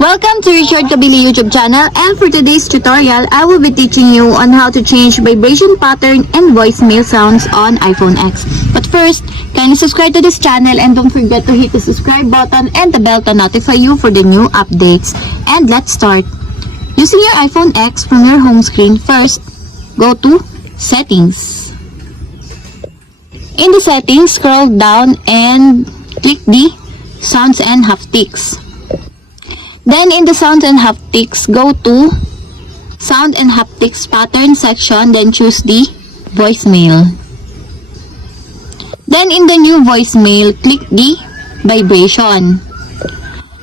Welcome to Richard Kabili YouTube channel, and for today's tutorial, I will be teaching you on how to change vibration pattern and voicemail sounds on iPhone X. But first, kindly subscribe to this channel and don't forget to hit the subscribe button and the bell to notify you for the new updates. And let's start. Using your iPhone X from your home screen, first, go to Settings. In the settings, scroll down and click the Sounds and Haptics. Then in the Sounds and Haptics, go to Sound and Haptics Pattern section, then choose the Voicemail. Then in the new voicemail, click the Vibration.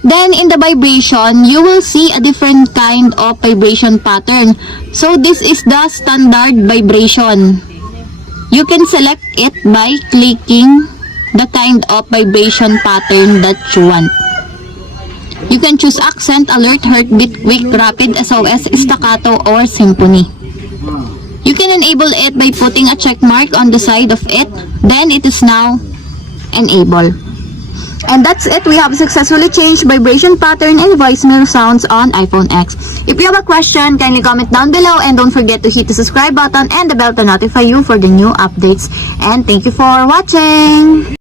Then in the vibration, you will see a different kind of vibration pattern. So this is the standard vibration. You can select it by clicking the kind of vibration pattern that you want. You can choose accent, alert, heartbeat, quick, rapid, SOS, staccato, or symphony. You can enable it by putting a check mark on the side of it. Then it is now enabled. And that's it. We have successfully changed vibration pattern and voicemail sounds on iPhone X. If you have a question, kindly comment down below and don't forget to hit the subscribe button and the bell to notify you for the new updates. And thank you for watching!